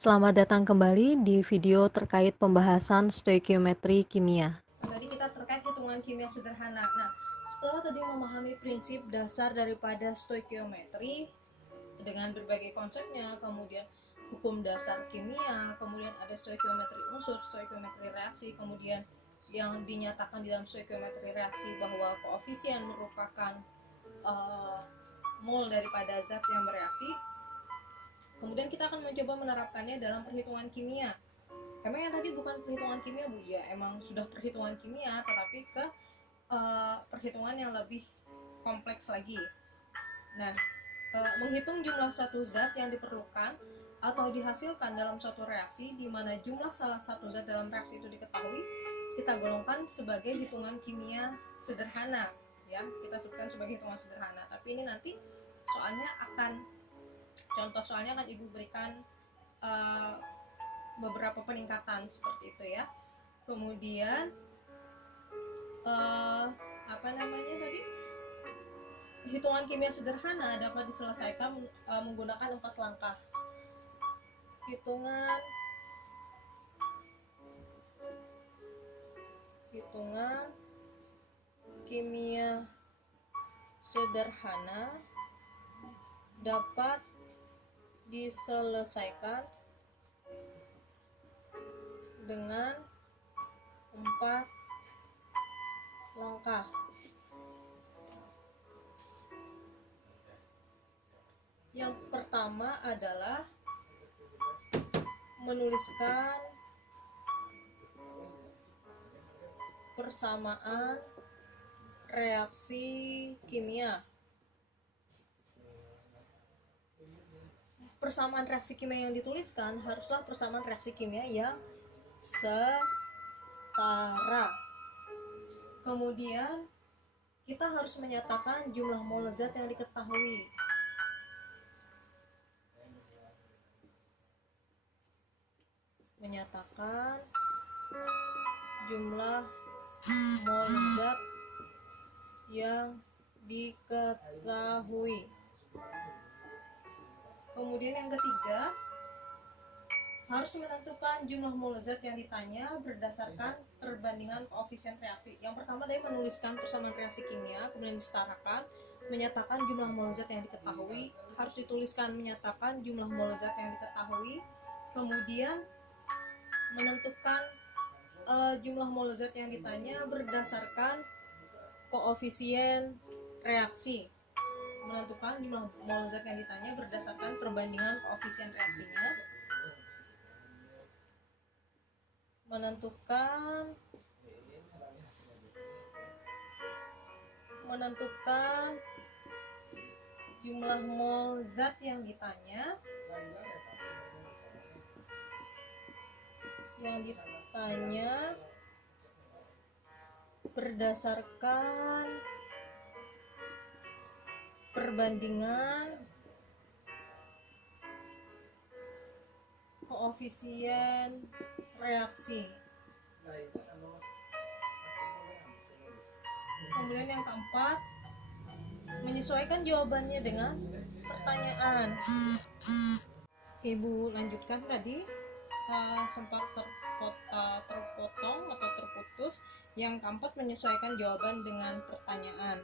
Selamat datang kembali di video terkait pembahasan stoikiometri kimia. Tadi kita terkait hitungan kimia sederhana. Nah, setelah tadi memahami prinsip dasar daripada stoikiometri dengan berbagai konsepnya, kemudian hukum dasar kimia, kemudian ada stoikiometri unsur, stoikiometri reaksi, kemudian yang dinyatakan di dalam stoikiometri reaksi bahwa koefisien merupakan mol daripada zat yang bereaksi. Kemudian kita akan mencoba menerapkannya dalam perhitungan kimia. Emang yang tadi bukan perhitungan kimia, Bu? Ya, emang sudah perhitungan kimia, tetapi ke perhitungan yang lebih kompleks lagi. Nah, menghitung jumlah satu zat yang diperlukan atau dihasilkan dalam suatu reaksi, di mana jumlah salah satu zat dalam reaksi itu diketahui, kita golongkan sebagai hitungan kimia sederhana. Ya, kita sebutkan sebagai hitungan sederhana. Tapi ini nanti contoh soalnya akan Ibu berikan beberapa peningkatan seperti itu ya. Kemudian hitungan kimia sederhana dapat diselesaikan menggunakan 4 langkah. Hitungan kimia sederhana dapat diselesaikan dengan 4 langkah. Yang pertama adalah menuliskan persamaan reaksi kimia. Persamaan reaksi kimia yang dituliskan haruslah persamaan reaksi kimia yang setara. Kemudian kita harus menyatakan jumlah mol zat yang diketahui. Menyatakan jumlah mol zat yang diketahui. Kemudian yang ketiga, harus menentukan jumlah mol zat yang ditanya berdasarkan perbandingan koefisien reaksi. Yang pertama dari menuliskan persamaan reaksi kimia, kemudian disetarakan, menyatakan jumlah mol zat yang diketahui, harus dituliskan menyatakan jumlah mol zat yang diketahui, kemudian menentukan jumlah mol zat yang ditanya berdasarkan koefisien reaksi. Menentukan jumlah mol zat yang ditanya berdasarkan perbandingan koefisien reaksinya. Menentukan jumlah mol zat yang ditanya berdasarkan perbandingan koefisien reaksi. Kemudian yang keempat, menyesuaikan jawabannya dengan pertanyaan. Ibu lanjutkan tadi sempat terpotong atau terputus. Yang keempat, menyesuaikan jawaban dengan pertanyaan.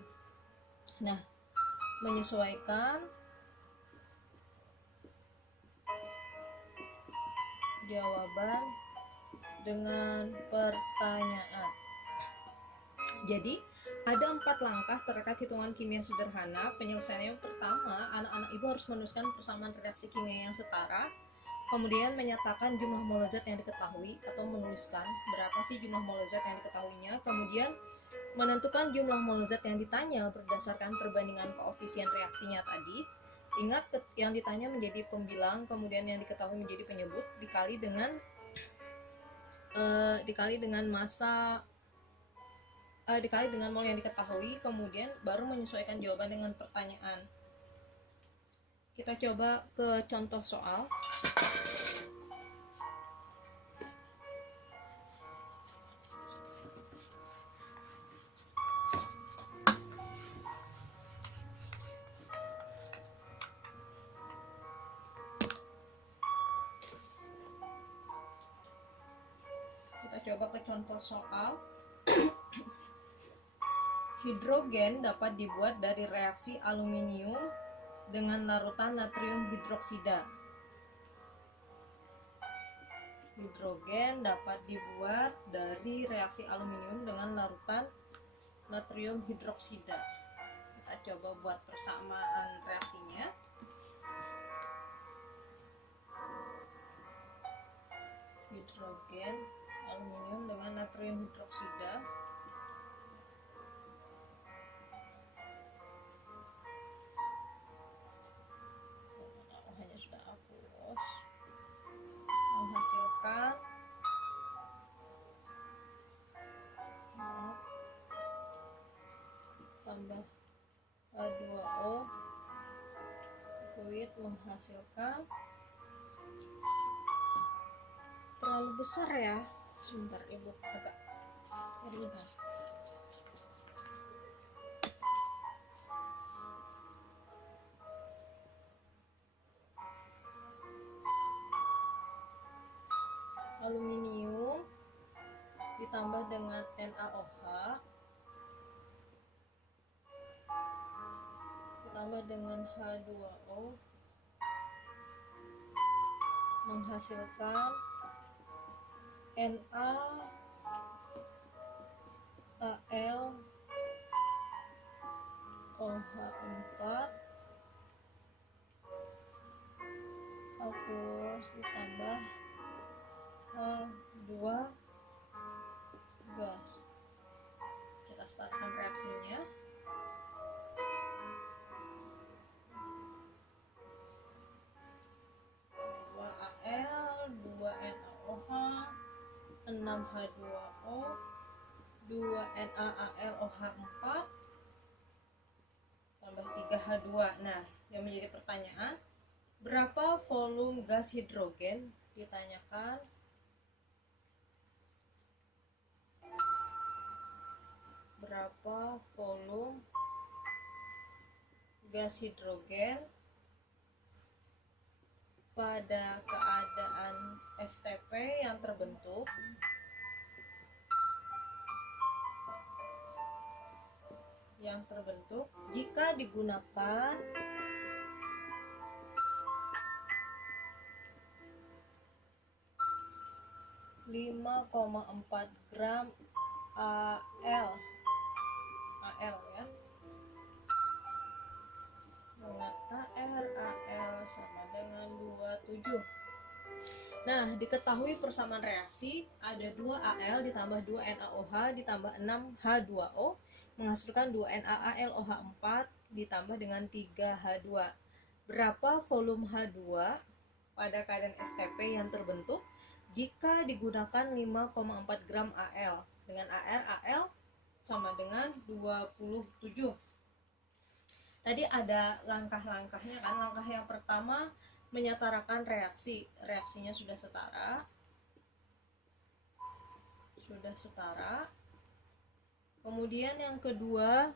Nah, menyesuaikan jawaban dengan pertanyaan. Jadi ada 4 langkah terkait hitungan kimia sederhana. Penyelesaiannya pertama, anak-anak ibu harus menuliskan persamaan reaksi kimia yang setara, kemudian menyatakan jumlah mol zat yang diketahui atau menuliskan berapa sih jumlah mol zat yang diketahuinya, kemudian menentukan jumlah mol zat yang ditanya berdasarkan perbandingan koefisien reaksinya tadi. Ingat, yang ditanya menjadi pembilang, kemudian yang diketahui menjadi penyebut, dikali dengan mol yang diketahui, kemudian baru menyesuaikan jawaban dengan pertanyaan. Kita coba ke contoh soal. Kita coba ke contoh soal. Hidrogen dapat dibuat dari reaksi aluminium dengan larutan natrium hidroksida. Hidrogen dapat dibuat dari reaksi aluminium dengan larutan natrium hidroksida. Kita coba buat persamaan reaksinya. Hidrogen aluminium dengan natrium hidroksida. Hanya sudah hapus. Menghasilkan tambah H2O liquid menghasilkan terlalu besar ya. Sebentar ibu agak ringan. Aluminium ditambah dengan NaOH ditambah dengan H2O menghasilkan NaAlOH4 hapus ditambah H2 gas. Kita startkan reaksinya. Al 2 NaOH 6 H2O 2 NaAlOH4 tambah 3 H2. Nah, yang menjadi pertanyaan, berapa volume gas hidrogen? Ditanyakan berapa volume gas hidrogen pada keadaan STP yang terbentuk jika digunakan 5,4 gram AL ya, dengan AL sama dengan 27. Nah, diketahui persamaan reaksi ada 2 Al ditambah 2 NaOH ditambah 6 H2O menghasilkan 2 NaAlOH4 ditambah dengan 3 H2. Berapa volume H2 pada keadaan STP yang terbentuk jika digunakan 5,4 gram Al? Dengan Al sama dengan 27. Tadi ada langkah-langkahnya kan. Langkah yang pertama menyetarakan reaksinya sudah setara. Kemudian yang kedua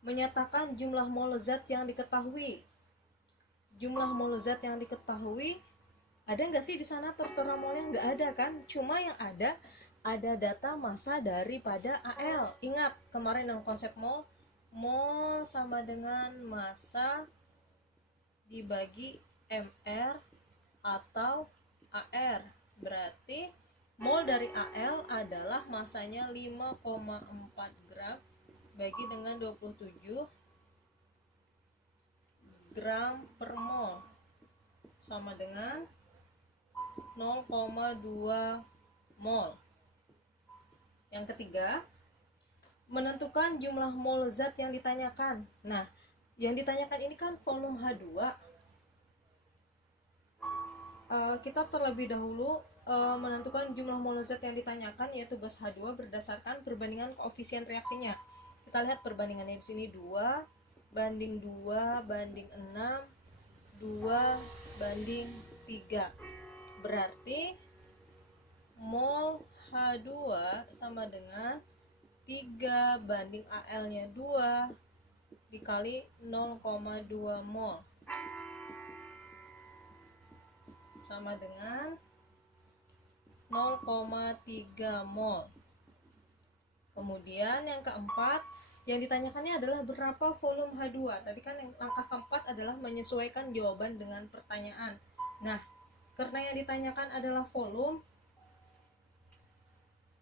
menyatakan jumlah mol zat yang diketahui. Ada nggak sih di sana tertera molnya? Nggak ada kan? Cuma yang ada data massa daripada Al. Ingat kemarin yang konsep mol sama dengan massa dibagi mR atau AR. Berarti mol dari Al adalah massanya 5,4 gram bagi dengan 27 gram per mol sama dengan 0,2 mol. Yang ketiga, menentukan jumlah mol zat yang ditanyakan. Nah, yang ditanyakan ini kan volume H2. Kita terlebih dahulu menentukan jumlah mol zat yang ditanyakan, yaitu gas H2 berdasarkan perbandingan koefisien reaksinya. Kita lihat perbandingannya di sini 2 banding 2 banding 6 2 banding 3. Berarti mol H2 sama dengan 3 banding Al nya 2 dikali 0,2 mol sama dengan 0,3 mol. Kemudian yang keempat, yang ditanyakannya adalah berapa volume H2. Tadi kan yang langkah keempat adalah menyesuaikan jawaban dengan pertanyaan. Nah, karena yang ditanyakan adalah volume,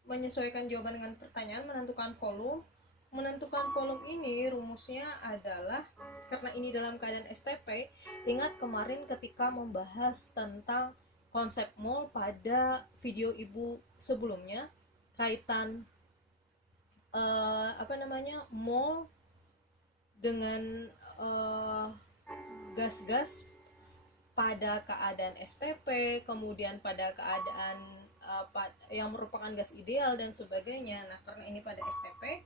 menyesuaikan jawaban dengan pertanyaan, menentukan volume. Menentukan volume ini rumusnya adalah, karena ini dalam keadaan STP, ingat kemarin ketika membahas tentang konsep mol pada video ibu sebelumnya, kaitan mol dengan gas-gas pada keadaan STP, kemudian pada keadaan yang merupakan gas ideal dan sebagainya. Nah, karena ini pada STP,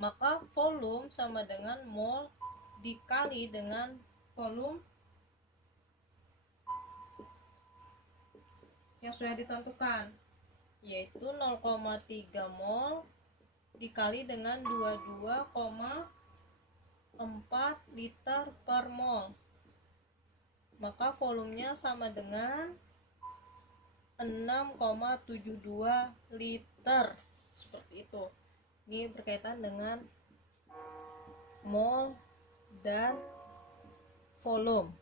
maka volume sama dengan mol dikali dengan volume yang sudah ditentukan, yaitu 0,3 mol dikali dengan 22,4 liter per mol. Maka volumenya sama dengan 6,72 liter. Seperti itu. Ini berkaitan dengan mol dan volume.